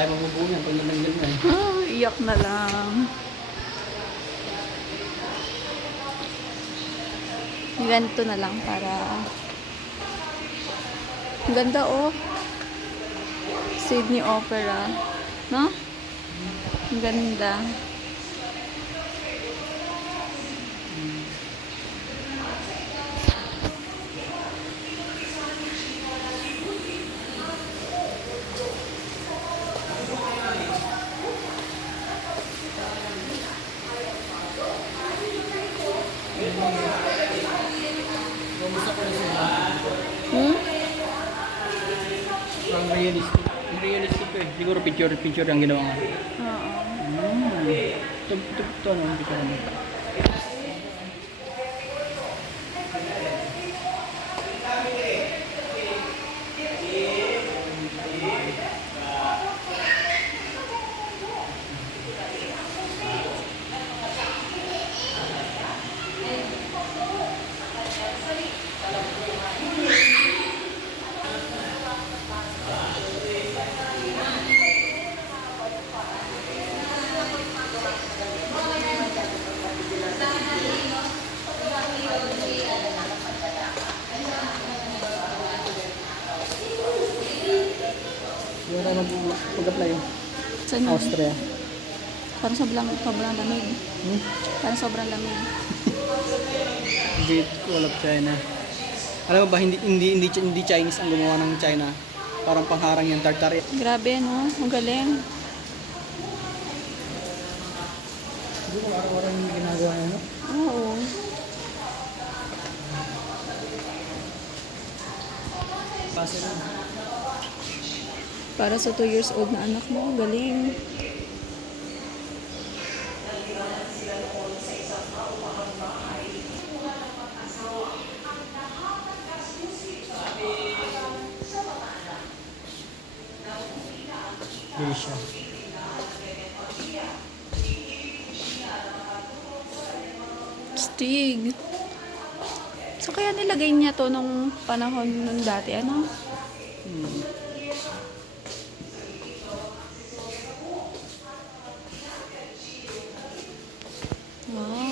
tayo mabubuo yan pag nalanggal na eh. Oh, iyak na lang. Ganito na lang para... Ang ganda oh. Sydney Opera. No? Ang ganda. Gusto ko na sila. Hmm? Parang realistic. Realistic ko eh. Siguro picture ang ginawa nga. Oo. Ito ano, picture ano. Yung ano mag-apply yun. Saan yun? Austria. Parang sobrang lamig. Hmm? Parang sobrang lamig. Great Wall of China. Alam mo ba, hindi Chinese ang gumawa ng China. Parang pangharang yung Tartarian. Grabe, no? Ang galing. Hindi ko araw-araw yung ginagawa niya, no? Oo. Kasi lang. Para sa 2 years old na anak mo, ang galing. Asia. Stig. So kaya nilagay niya to nung panahon nung dati, ano? Wow.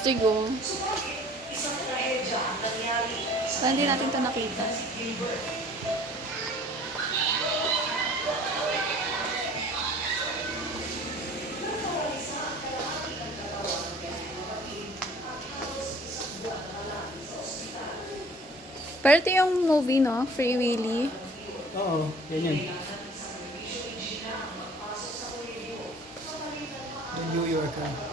Stig, oh. Saan hindi natin ito nakita? Pero ito yung movie, no? Free Willy. Oo, yan yun. The New Yorker.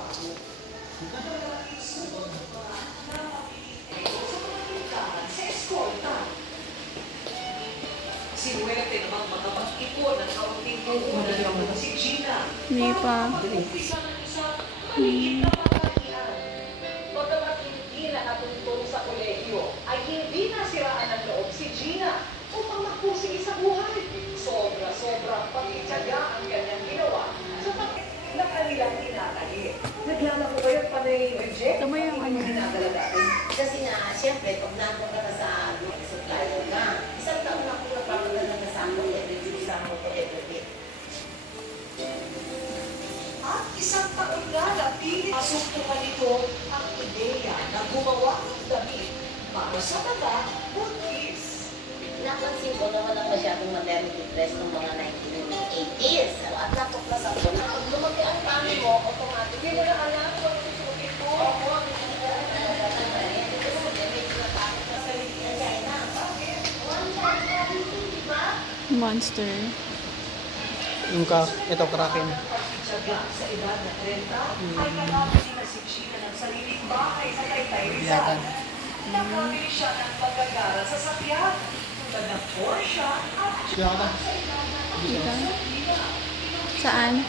Sinuwerte namang mga mag-ipon ng kaunting puhunan ng si Gina. Hindi pa. Umpisa ng isang maliit na pangyarihan. Bagamat hindi na natuntong sa kolehiyo, ay hindi nasiraan ng loob si Gina upang magpursige sa buhay. Sobra-sobrang pagtityaga ang kanyang ginawa sa pagkakas na kanilang tinatali. Naglalako ba yung panay reject? Tama yung ano. Ginagalagaan. Kasi nga, siyempre, pag nandun ka na sa supplier ka, isang taon na kung napapadala na sa ako, i-reduce lang mo to everything. At isang taon na napilit masuktukan nito ang ideya na gumawa ng damit para sa mga buntis. Napansin ko na walang masyadong maternity dress ng mga 1980s. At natuklas ako na pag lumaki ang tummy mo, automatic. Hindi mo na alam kung ano susukin mo. Opo, Monster. Yung ito, Kraken. Pagtityaga sa edad na 30 ay nakabili na si Gina ng sariling bahay sa Taytay Rizal. Biyakan. Nakabili siya ng pagkagaran sa sakyan tulad ng Porsche at Biyakan. Dito. Saan?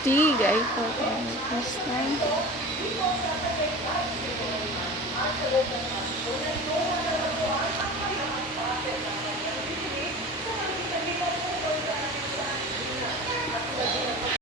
Astig. I thought this time.